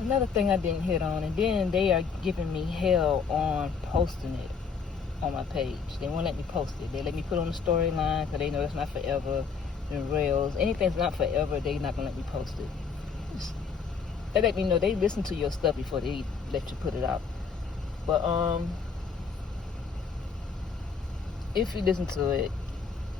Another thing I didn't hit on, and then they are giving me hell on posting it on my page. They won't let me post it. They let me put on the storyline because they know it's not forever. The rails, anything's not forever, they not gonna let me post it. They let me know they listen to your stuff before they let you put it out. But if you listen to it,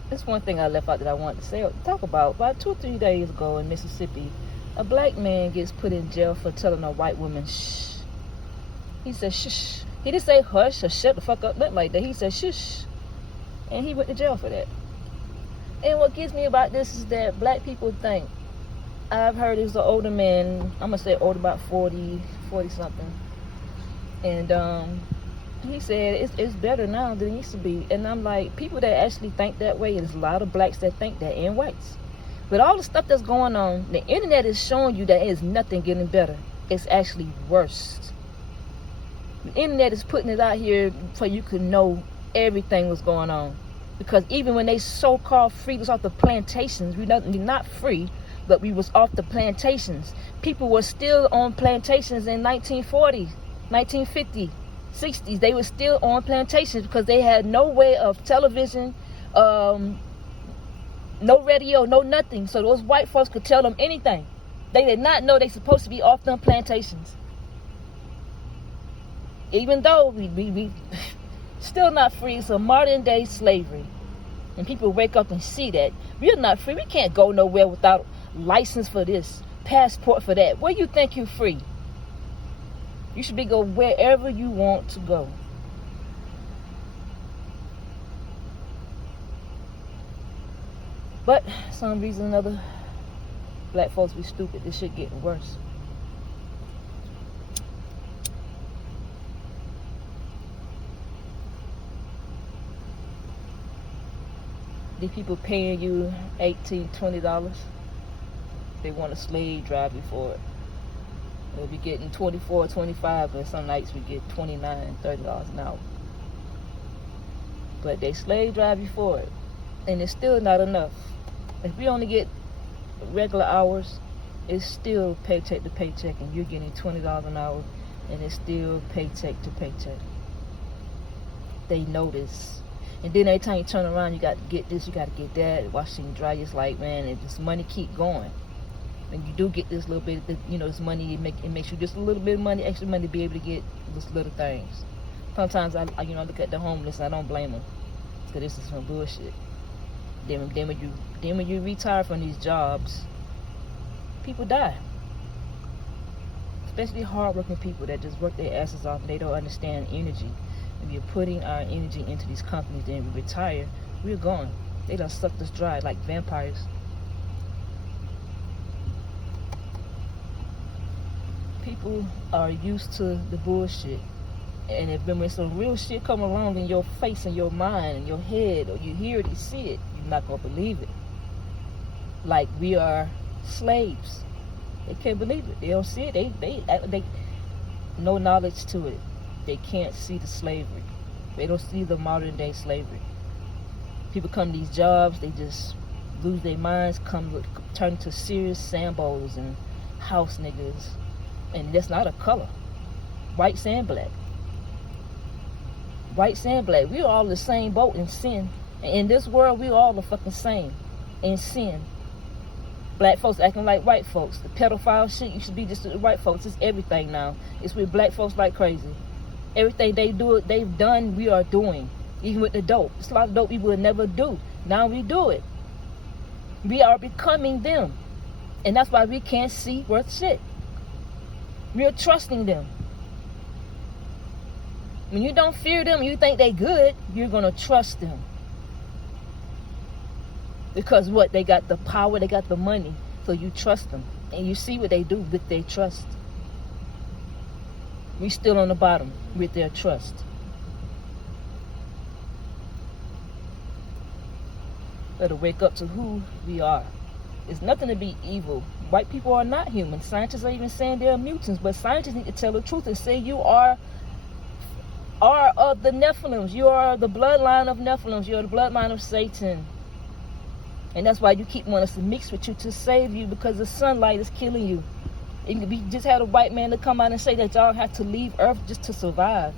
that's one thing I left out that I wanted to say. Talk about 2 or 3 days ago in Mississippi, a black man gets put in jail for telling a white woman shh. He said shh. He didn't say hush or shut the fuck up, nothing like that. He said shush, and he went to jail for that. And what gets me about this is that black people think, I've heard it's an older man, I'm gonna say older, about 40 something, and he said it's better now than it used to be. And I'm like, people that actually think that way, there's a lot of blacks that think that, and whites. With all the stuff that's going on, the internet is showing you that it's nothing getting better. It's actually worse. The internet is putting it out here so you can know everything was going on. Because even when they so-called freed us off the plantations, we're not free, but we was off the plantations. People were still on plantations in 1940, 1950, 60s. They were still on plantations because they had no way of television, no radio, no nothing. So those white folks could tell them anything. They did not know they supposed to be off them plantations. Even though we still not free, it's a modern day slavery. And people wake up and see that we're not free. We can't go nowhere without license for this, passport for that. Where you think you're free? You should be go wherever you want to go. But some reason or another, black folks be stupid. This shit getting worse. These people paying you $18, $20. They want a slave drive you for it. We'll be getting $24, $25, but some nights we get $29, $30 an hour. But they slave drive you for it. And it's still not enough. If we only get regular hours, it's still paycheck to paycheck, and you're getting $20 an hour, and it's still paycheck to paycheck. They know this. And then every time you turn around, you got to get this, you got to get that. Washing dry, it's like, man, if this money keep going, and you do get this little bit, this money, it makes you just a little bit of money, extra money to be able to get just little things. Sometimes I look at the homeless and I don't blame them, because this is some bullshit. Then when you retire from these jobs, people die. Especially hardworking people that just work their asses off and they don't understand energy. If you're putting our energy into these companies, then we retire, we're gone. They done sucked us dry like vampires. People are used to the bullshit. And if when some real shit come along in your face and your mind and your head, or you hear it, you see it, you're not gonna believe it. Like we are slaves. They can't believe it. They don't see it. They no knowledge to it. They can't see the slavery. They don't see the modern day slavery. People come to these jobs, they just lose their minds, turn to serious sambos and house niggas. And that's not a color. White and black. White and black. We're all the same boat in sin. And in this world, we're all the fucking same in sin. Black folks acting like white folks. The pedophile shit used to be just with white folks. It's everything now. It's with black folks like crazy. Everything they've done, we are doing. Even with the dope. It's a lot of dope we would never do. Now we do it. We are becoming them. And that's why we can't see worth shit. We are trusting them. When you don't fear them, you think they good, you're going to trust them. Because what? They got the power, they got the money. So you trust them. And you see what they do with their trust. We still on the bottom with their trust. Better wake up to who we are. It's nothing to be evil. White people are not human. Scientists are even saying they're mutants. But scientists need to tell the truth and say you are of the Nephilims. You are the bloodline of Nephilims. You are the bloodline of Satan. And that's why you keep wanting us to mix with you to save you, because the sunlight is killing you. We just had a white man to come out and say that y'all have to leave Earth just to survive.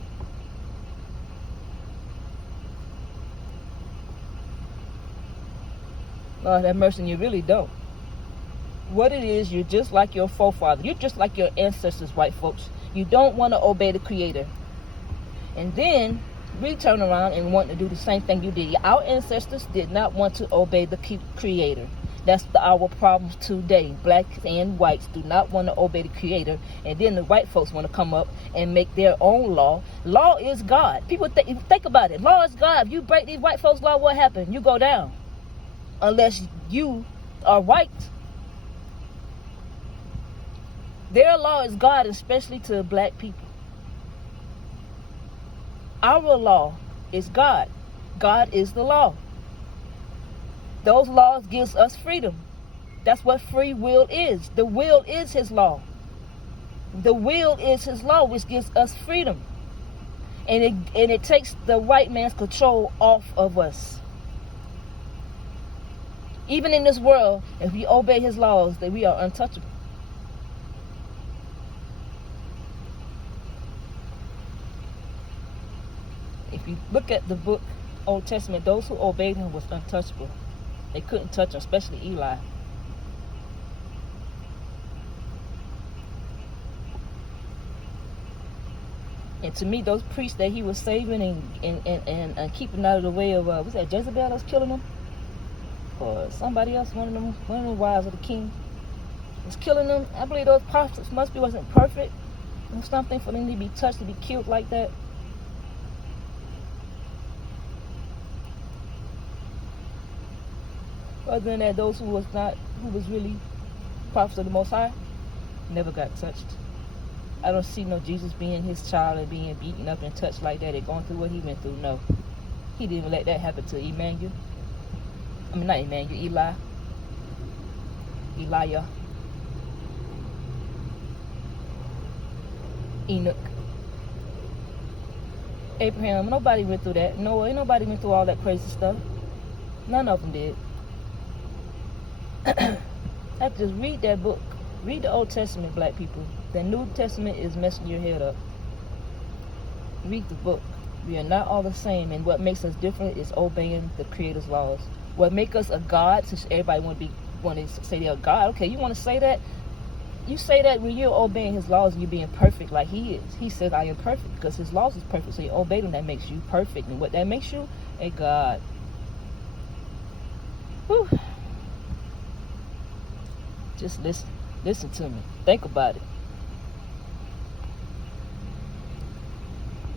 Lord have mercy, and you really don't. What it is, you're just like your forefathers. You're just like your ancestors, white folks. You don't want to obey the Creator. And then we turn around and want to do the same thing you did. Our ancestors did not want to obey the Creator. That's our problem today. Blacks and whites do not want to obey the Creator. And then the white folks want to come up and make their own law. Law is God. People think about it. Law is God. If you break these white folks' law, what happened? You go down. Unless you are white. Their law is God, especially to black people. Our law is God. God is the law. Those laws gives us freedom. That's what free will is. The will is His law. The will is His law, which gives us freedom. And it takes the white man's control off of us. Even in this world, if we obey His laws, that we are untouchable. If you look at the book, Old Testament, those who obeyed Him was untouchable. They couldn't touch Him, especially Eli. And to me, those priests that He was saving and keeping out of the way of, was that Jezebel that was killing them? Or somebody else, one of the wives of the king was killing them. I believe those prophets wasn't perfect. It was something for them to be touched, to be killed like that. Other than that, those who was really prophets of the Most High, never got touched. I don't see no Jesus being His child and being beaten up and touched like that and going through what He went through. No. He didn't let that happen to Emmanuel. I mean, not Emmanuel, Elijah, Enoch, Abraham. Nobody went through that. No, ain't nobody went through all that crazy stuff. None of them did. I just read that book. Read the Old Testament, black people. The New Testament is messing your head up. Read the book. We are not all the same, and what makes us different is obeying the Creator's laws. What makes us a God, since everybody want to say they're a God. Okay, you want to say that? You say that when you're obeying His laws and you're being perfect like He is. He says, I am perfect, because His laws is perfect. So you obey them, that makes you perfect. And what that makes you? A God. Whew. Just listen to me. Think about it.